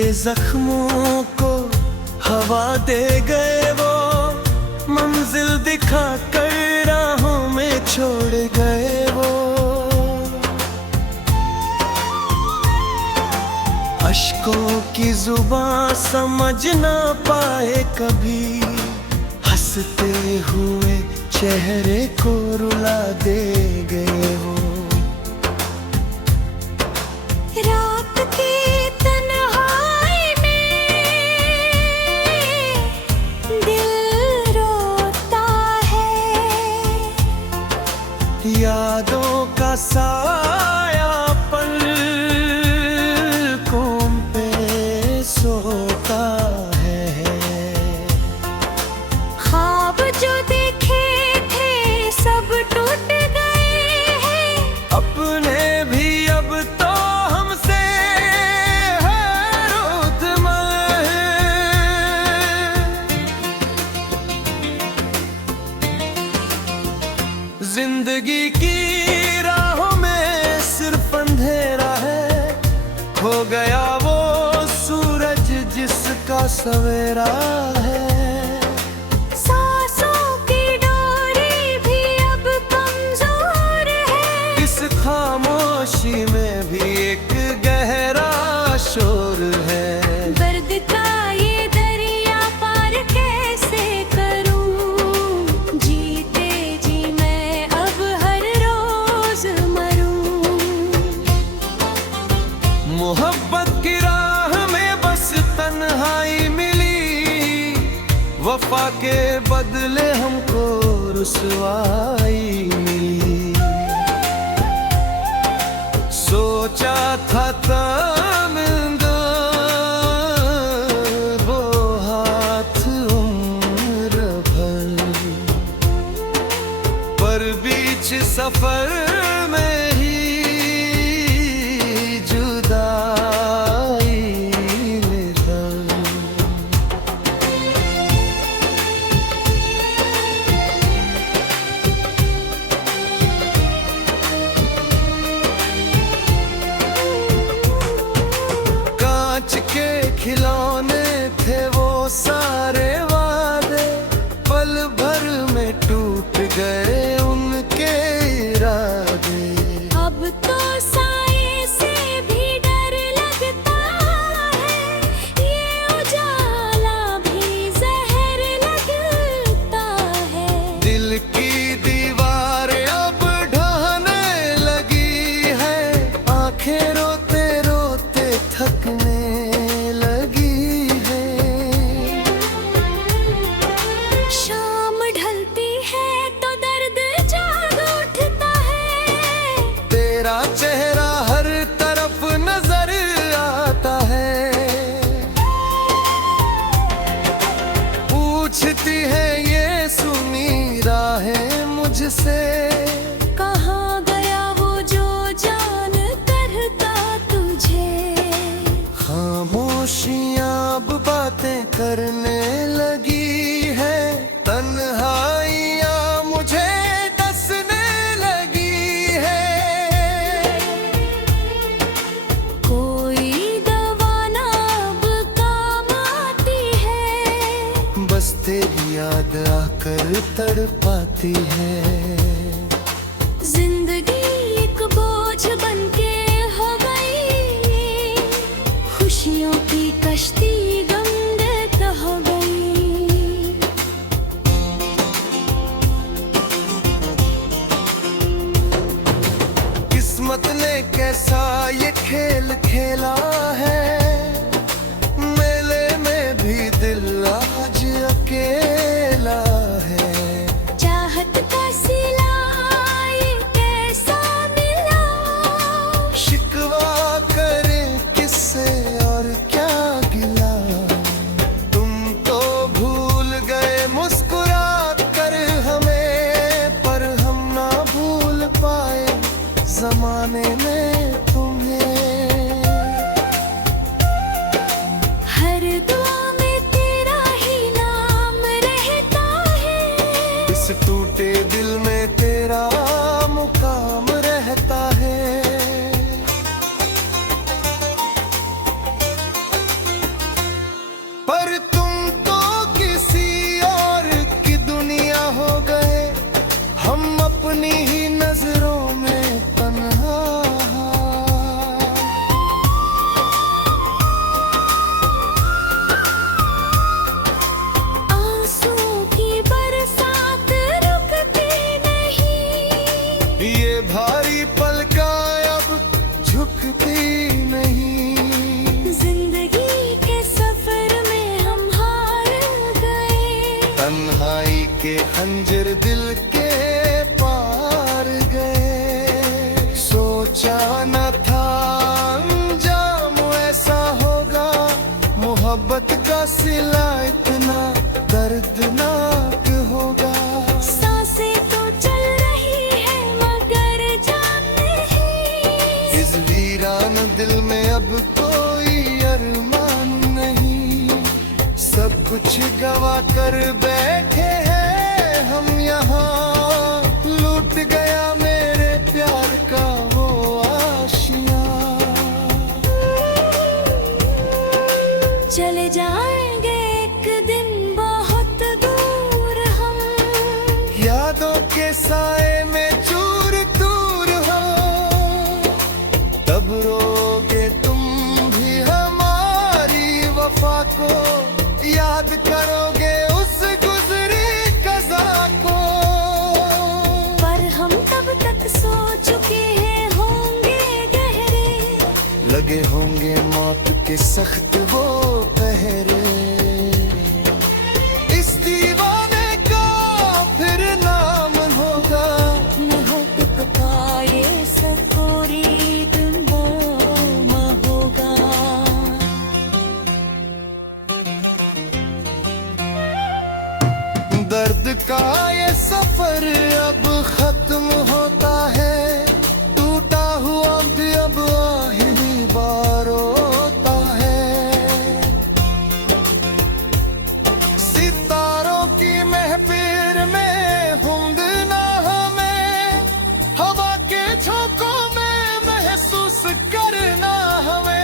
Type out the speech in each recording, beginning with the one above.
के जख्मों को हवा दे गए वो, मंजिल दिखा कर राहों में छोड़ गए वो। अश्कों की जुबां समझ ना पाए कभी, हंसते हुए चेहरे को रुला दे गए वो। रात की तन्हाई में दिल रोता है, यादों का साया पलकों पे सोता है। ख्वाब जो देखे थे सब टूट गए हैं, अपने भी अब तो हमसे है रुतमल। जिंदगी की राहों में सिर्फ अंधेरा है, खो गया वो सूरज जिसका सवेरा है। सांसों की डोरी भी अब कमजोर है, इस खामोशी में भी एक गहरा शोर है। दर्द का ये दरिया पार कैसे करूं, जीते जी मैं अब हर रोज मरूं। मोहब्बत की राह में बस तन्हाई मिली, वफा के बदले हमको रुसवाई मिली। सोचा था तामिंदा वो हाथ उम्र भर, पर बीच सफर में ही जुदाई ने दम। कांच के खिलौने थे वो सारे वादे, पल भर में टूट गए उनके इरादे। अब तो साए से भी डर लगता है, ये उजाला भी जहर लगता है। दिल की दीवारें अब ढहने लगी है, आंखें रोते रोते थकने लगी है। शाम ढलती है तो दर्द जाग उठता है, तेरा चेहरा हर तरफ नजर आता है। पूछती है ये सुनी राहें मुझसे, कहाँ गया वो जो जान करता तुझे। खामोशियां अब बातें करने लगी है, तन्हाइयां मुझे डसने लगी है। कोई दवा ना अब काम आती है, बस तेरी याद आकर तड़पाती है। जिंदगी एक बोझ बनके हो गई, खुशियों की कश्ती गमगीन हो गई। किस्मत ने कैसा ये खेल खेला है, मेले में भी दिल आज अकेला है। चाहत का सिला ये कैसा मिला, शिकवा करे किससे और क्या गिला। तुम तो भूल गए मुस्कुरा कर हमें, पर हम ना भूल पाए जमाने ने तुम्हें। खंजर दिल के पार गए। सोचा न था अंजाम ऐसा होगा, मोहब्बत का सिला इतना दर्दनाक होगा। सांसें तो चल रही है मगर जान नहीं। इस वीरान दिल में अब कोई अरमान नहीं। सब कुछ गवा कर बैठे हैं हम यहाँ। लूट गया मेरे प्यार का वो आशियाँ। चले जाएंगे एक दिन बहुत दूर हम, यादों के साए में चूर दूर हो। तब रोगे तुम भी हमारी वफा को, याद करोगे उस गुजरी कज़ा को। पर हम तब तक सो चुके हैं होंगे गहरे। लगे होंगे मौत के सख्त वो पहरे। इस दीवाने का फिर नाम होगा, मोहब्बत का ये सफोरी नाम होगा। दर्द का ये सफर अब खत्म होता है। टूटा हुआ भी अब आखिरी बार होता है। सितारों की महफिल में हुम्द ना हमें, हवा के झोंकों में महसूस करना हमें।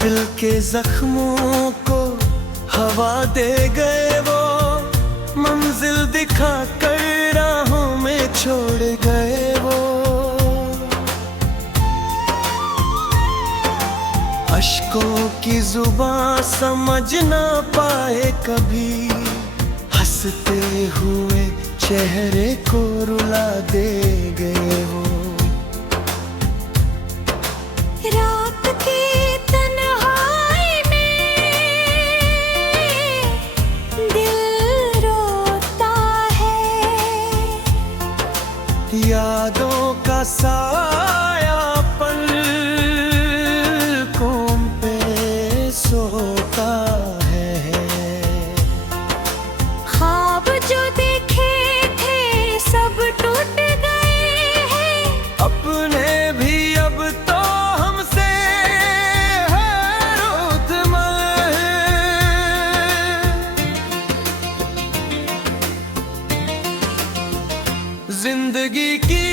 दिल के जख्मों को हवा दे गए वो, मंजिल दिखा कर राहों में छोड़ गए वो। अश्कों की जुबां समझ ना पाए कभी, हंसते हुए चेहरे को रुला दे गए वो। रात की तन्हाई में दिल रोता है। यादों का साया पलकों पे सोता है। ख्वाब जो देखे थे सब टूट गए हैं। अपने भी अब तो हमसे है रुतमल। जिंदगी की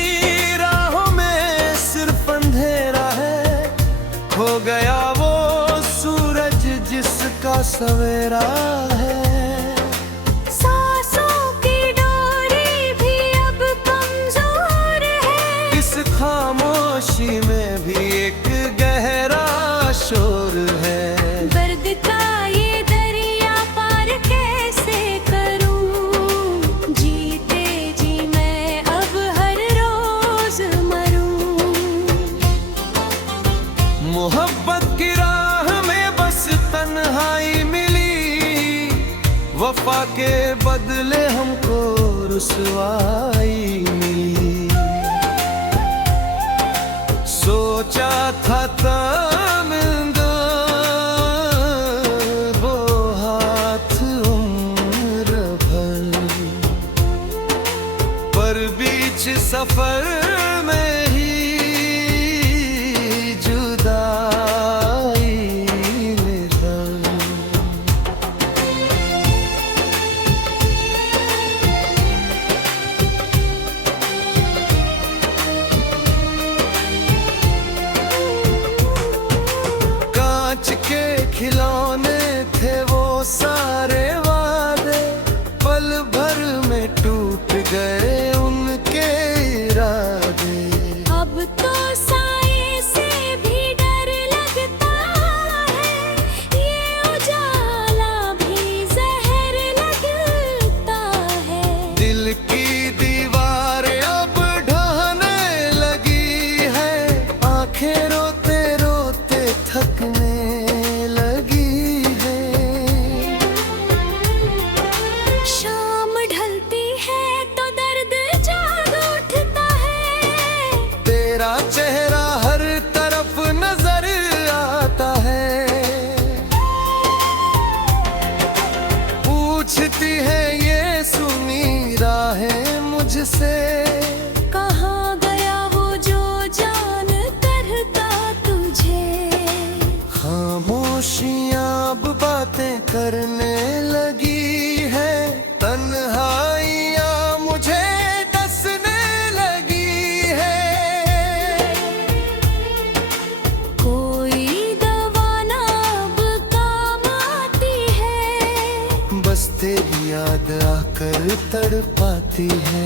राहों में सिर्फ अंधेरा है। खो गया वो सूरज जिसका सवेरा है। सांसों की डोरी भी अब कमजोर है। इस खामोशी में भी एक गहरा शोर है। दर्द का ये दरिया पार कैसे करूं। जीते जी मैं अब हर रोज मरूं। मोहब्बत की राह में बस तन्हाई मिली। वफा के बदले हमको रुसवाई मिली। सोचा था तमन्ना वो हाथ उम्र भर, पर बीच सफर में ही जुदाई ने दर्द। मुझसे। कहाँ गया वो जो जान करता तुझे। खामोशियाँ अब बातें करने लगी है, तन्हाइयाँ मुझे डसने लगी है। कोई दवा ना अब काम आती है, बस तेरी याद आकर तड़पाती है।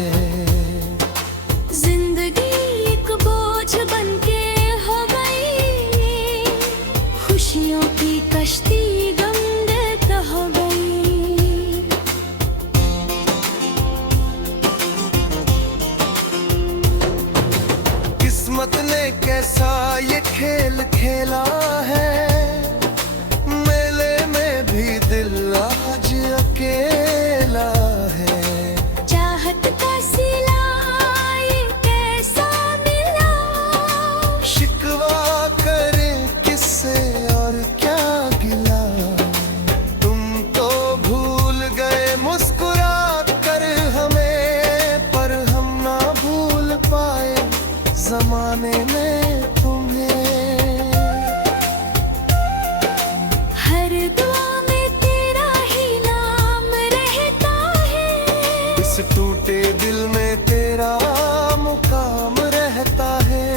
जिंदगी एक बोझ बनके हो गई, खुशियों की कश्ती गमगीन हो गई। किस्मत ने कैसा ये खेल खेला है, मेले में भी दिल आज अकेला है। चाहत का सिला ये कैसा मिला, शिकवा करे किससे और क्या गिला। तुम तो भूल गए मुस्कुरा कर हमें, पर हम ना भूल पाए जमाने ने तुम्हें। हर दुआ में तेरा ही नाम रहता है, इस टूटे दिल में तेरा मुकाम रहता है।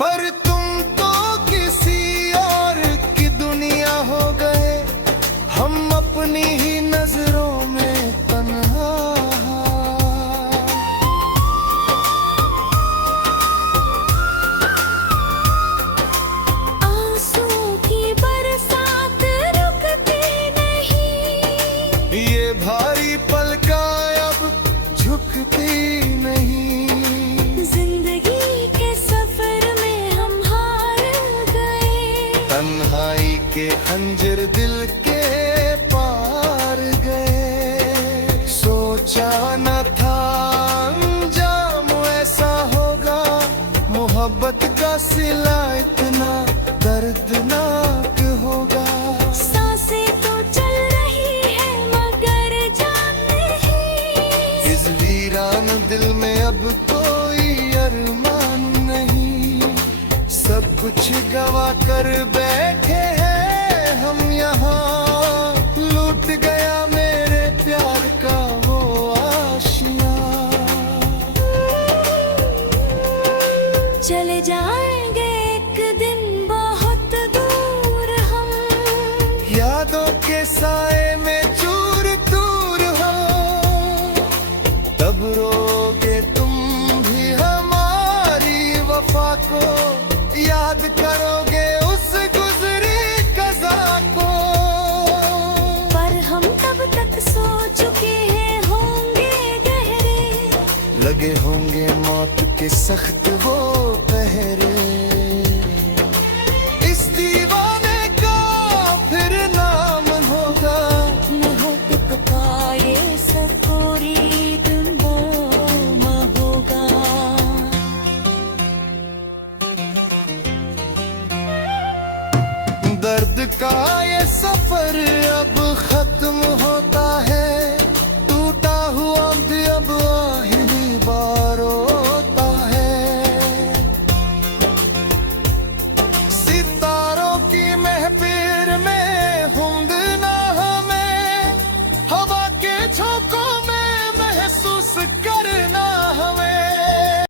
पर तुम तो किसी और की दुनिया हो गए, हम अपनी ही नजरों में तन्हा। आंसुओं की बरसात रुकती नहीं, ये भारी पलकां अब झुकती नहीं। जिंदगी के सफर में हम हार गए, तन्हाई के खंजर दिल के पार गए। सोचा न था अंजाम ऐसा होगा, मोहब्बत का सिला इतना दर्दनाक होगा। सांसें तो चल रही है मगर जान नहीं, इस वीरान दिल में अब कोई अरमान नहीं। सब कुछ गवा कर बैठे हैं हम यहाँ, लूट गया मेरे प्यार का वो आशियाँ। चले जाएंगे एक दिन बहुत दूर हम, यादों के साए में चूर दूर हो। तब रोगे तुम भी हमारी वफा को, याद करोगे उस गुजरी कज़ा को। पर हम तब तक सो चुके हैं होंगे गहरे, लगे होंगे मौत के सख्त वो पहरे। इस दीवाने का फिर नाम होगा, मोहब्बत का ये सफोरी दुर्नाम होगा। दर्द का ये सफर अब